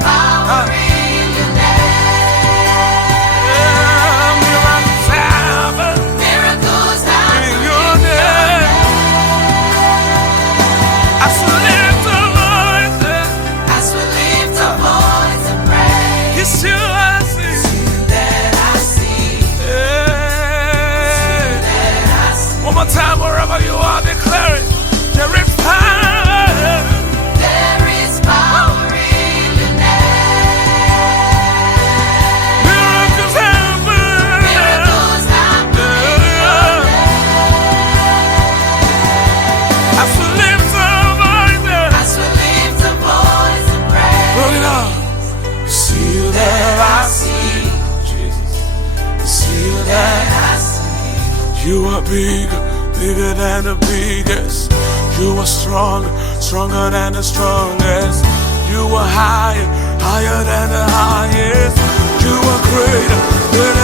power in your name. Miracles happen in your name. As we lift our voice and pray, it's you I see. It's you that I see. One more time, wherever you are, declare it. There is power. There is power in your name. Miracles happen. Miracles happen in your name. As we lift our voices. As we lift our voice and pray. Bring it on. See you that I see. Jesus. See you that I see. You are big. Bigger than the biggest. You are strong, stronger than the strongest. You are higher, higher than the highest. You are greater, greater